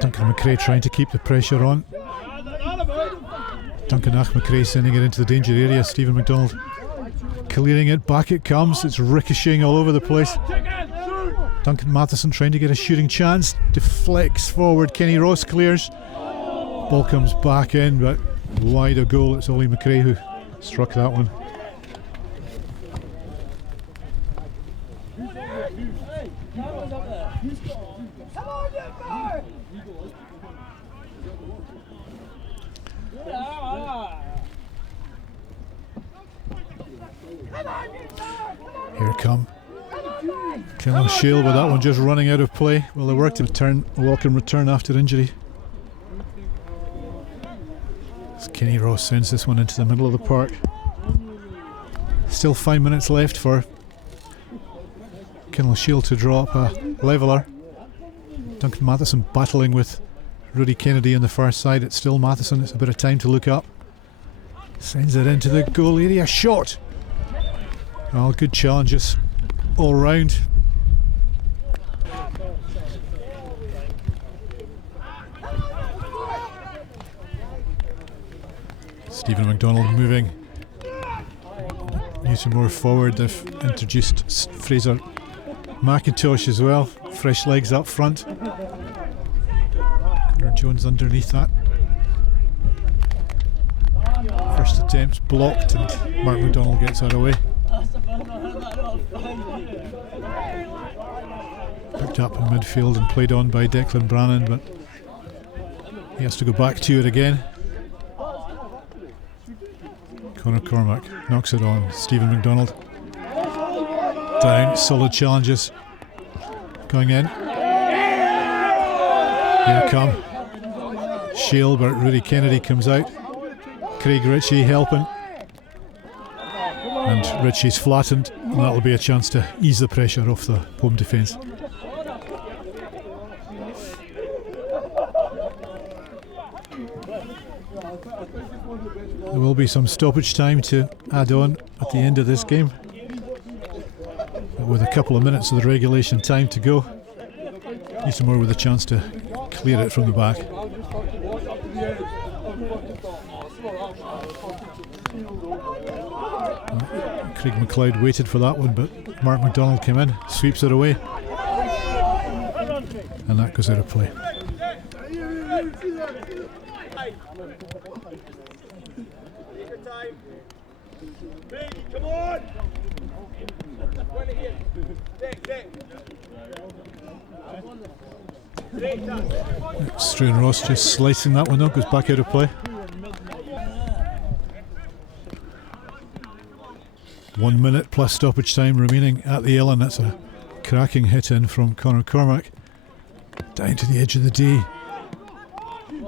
Duncan McRae trying to keep the pressure on. Duncan McRae sending it into the danger area. Stephen McDonald clearing it. Back it comes. It's ricocheting all over the place. Duncan Matheson trying to get a shooting chance. Deflects forward. Kenny Ross clears. Ball comes back in, but wide of goal. It's Ollie McRae who struck that one. Here come KINLOCHSHIEL, but that one just running out of play. Well, they worked a welcome return after injury. As Kenny Ross sends this one into the middle of the park. Still 5 minutes left for KINLOCHSHIEL to draw up a leveller. Duncan Matheson battling with Rudy Kennedy on the far side. It's still Matheson. It's a bit of time to look up. Sends it into the goal area. Shot! Well, good challenges all round. Stephen McDonald moving Newtonmore forward. They've introduced Fraser McIntosh as well. Fresh legs up front. Connor Jones underneath that. First attempt blocked and Mark McDonald gets that away. Picked up in midfield and played on by Declan Brannan, but he has to go back to it again. Conor Cormack knocks it on. Stephen McDonald down. Solid challenges going in. Here come Shiel, but Rudy Kennedy comes out. Craig Ritchie helping. And Ritchie's flattened, and that'll be a chance to ease the pressure off the home defence. There will be some stoppage time to add on at the end of this game, but with a couple of minutes of the regulation time to go, Newtonmore with a chance to clear it from the back. Craig McLeod waited for that one, but Mark MacDonald came in, sweeps it away, and that goes out of play. Come on! Struan Ross just slicing that one up, goes back out of play. 1 minute plus stoppage time remaining at the Eilan. That's a cracking hit in from Conor Cormack. Down to the edge of the D.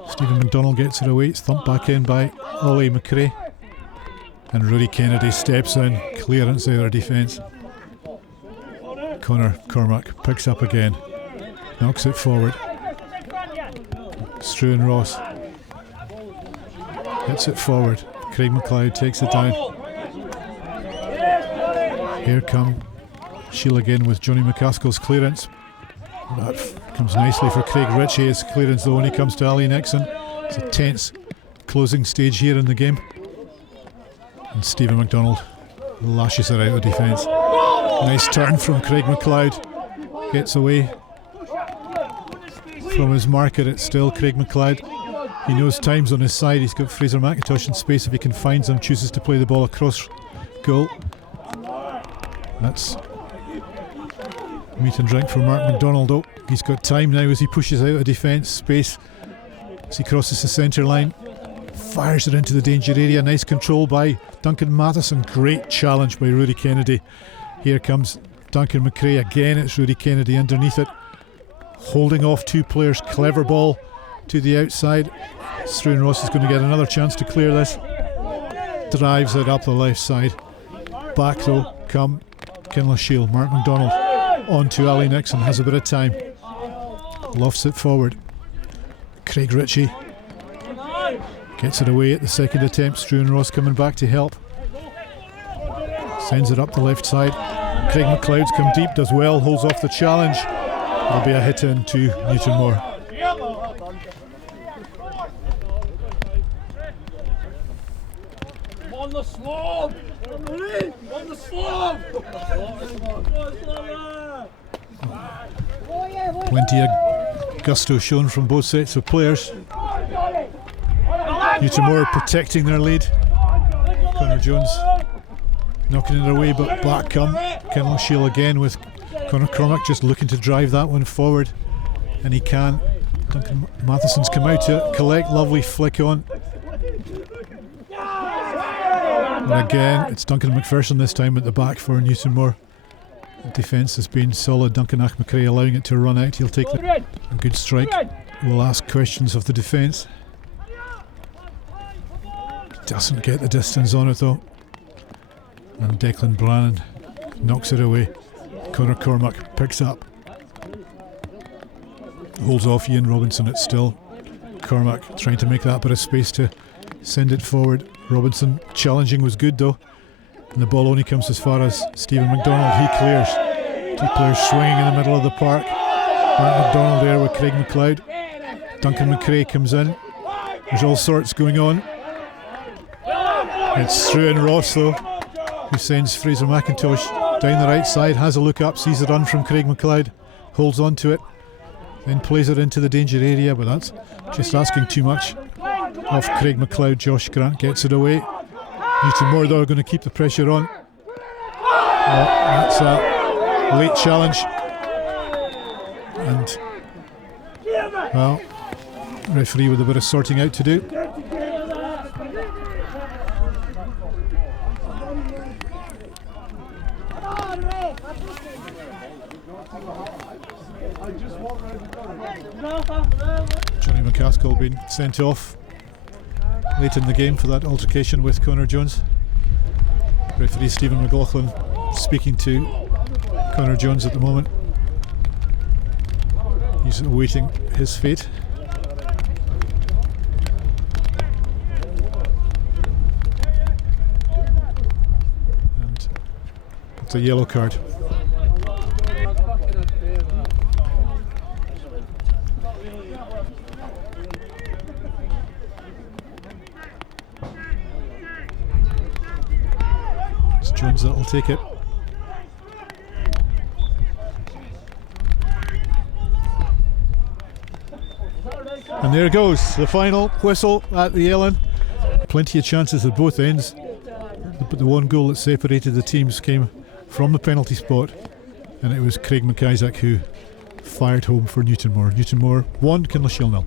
Stephen McDonald gets it away. It's thumped back in by Ollie McRae. And Rudy Kennedy steps in. Clearance out of defence. Conor Cormack picks up again. Knocks it forward. Struan Ross hits it forward. Craig McLeod takes it down. Here come Shiel again with Johnny McCaskill's clearance. That comes nicely for Craig Ritchie. His clearance though when he comes to Ali Nixon. It's a tense closing stage here in the game. And Stephen McDonald lashes it out of defence. Nice turn from Craig McLeod. Gets away from his marker. It's still Craig McLeod. He knows time's on his side. He's got Fraser McIntosh in space if he can find some. Chooses to play the ball across goal. That's meat and drink for Mark MacDonald. Oh, he's got time now as he pushes out of defence. Space as he crosses the centre line. Fires it into the danger area. Nice control by Duncan Matheson. Great challenge by Rudy Kennedy. Here comes Duncan McRae again. It's Rudy Kennedy underneath it, holding off two players. Clever ball to the outside. Struan Ross is going to get another chance to clear this. Drives it up the left side. Back though come KINLOCHSHIEL. Mark MacDonald on to Ali Nixon. Has a bit of time. Lofts it forward. Craig Ritchie gets it away at the second attempt. Struan Ross coming back to help. Sends it up the left side. Craig McLeod's come deep, does well, holds off the challenge. There'll be a hit in to Newtonmore. On the slope! On the slope! Plenty of gusto shown from both sets of players. Newtonmore protecting their lead. Connor Jones knocking it away, but back come KINLOCHSHIEL again with Conor Cormack just looking to drive that one forward, and he can. Duncan Matheson's come out to collect. Lovely flick on. And again, it's Duncan McPherson this time at the back for Newtonmore. The defence has been solid. Duncan McRae allowing it to run out. He'll take a good strike. We'll ask questions of the defence. Doesn't get the distance on it though. And Declan Brannan knocks it away. Conor Cormack picks up. Holds off Ian Robinson. It's still Cormack trying to make that bit of space to send it forward. Robinson challenging was good though. And the ball only comes as far as Stephen McDonald. He clears. Two players swinging in the middle of the park. Mark MacDonald there with Craig McLeod. Duncan McRae comes in. There's all sorts going on. It's Struan Ross though, who sends Fraser McIntosh down the right side, has a look up, sees the run from Craig McLeod, holds on to it, then plays it into the danger area, but that's just asking too much of Craig McLeod. Josh Grant gets it away. Newtonmore though are going to keep the pressure on. Oh, that's a late challenge. And, well, referee with a bit of sorting out to do. Johnny McCaskill being sent off. late in the game for that altercation with Connor Jones. Referee Stephen McLaughlin speaking to Connor Jones at the moment. He's awaiting his fate. And it's a yellow card. It's Jones that'll take it. And there goes the final whistle at the Eilan. Plenty of chances at both ends, but the one goal that separated the teams came from the penalty spot, and it was Craig McIsaac who fired home for Newtonmore. Newtonmore 1, KINLOCHSHIEL 0.